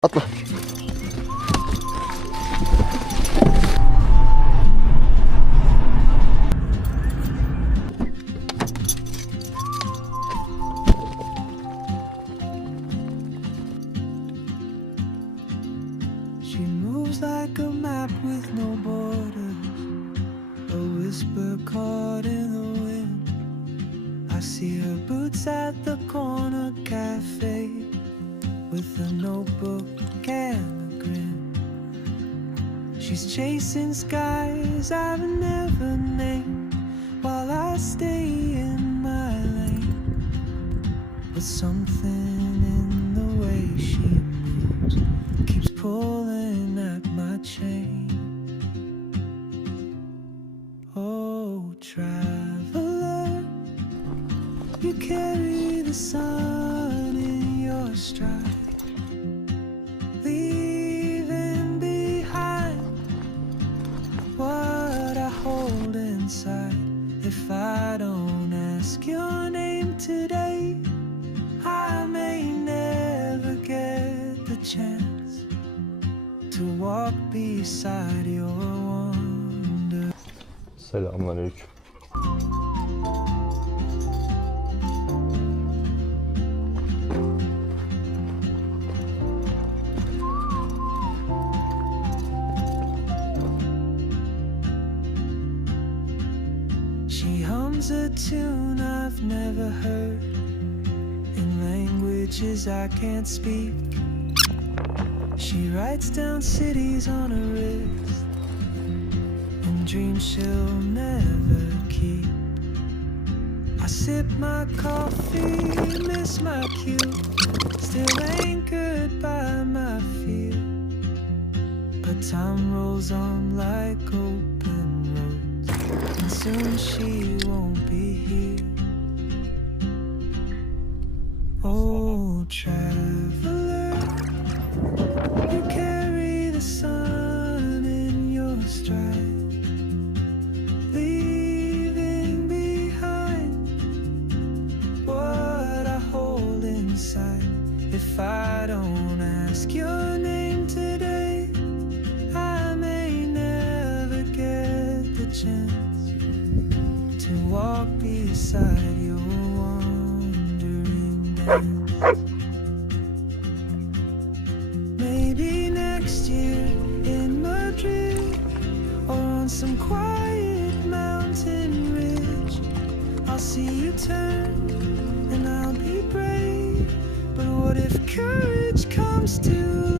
Atla. She moves like a map with no borders, a whisper caught in the wind. I see her boots at the corner cafe with a notebook and a grin. She's chasing skies I've never named while I stay in my lane. But something in the way she moves keeps pulling at my chain. Oh, traveler, you carry the sun in your stride, leaving behind what I hold inside. If I don't ask your name today, I may never get the chance to walk beside your wonder. Selamünaleyküm. She hums a tune I've never heard in languages I can't speak. She writes down cities on her wrist and dreams she'll never keep. I sip my coffee, miss my cue, still anchored by my fear. But time rolls on like open roads, and soon she won't be here. Oh, traveler, you carry the sun in your stride, leaving behind what I hold inside. If I don't ask your name today, I may never get the chance to walk beside your wandering dance. Maybe next year in Madrid, or on some quiet mountain ridge, I'll see you turn and I'll be brave. But what if courage comes to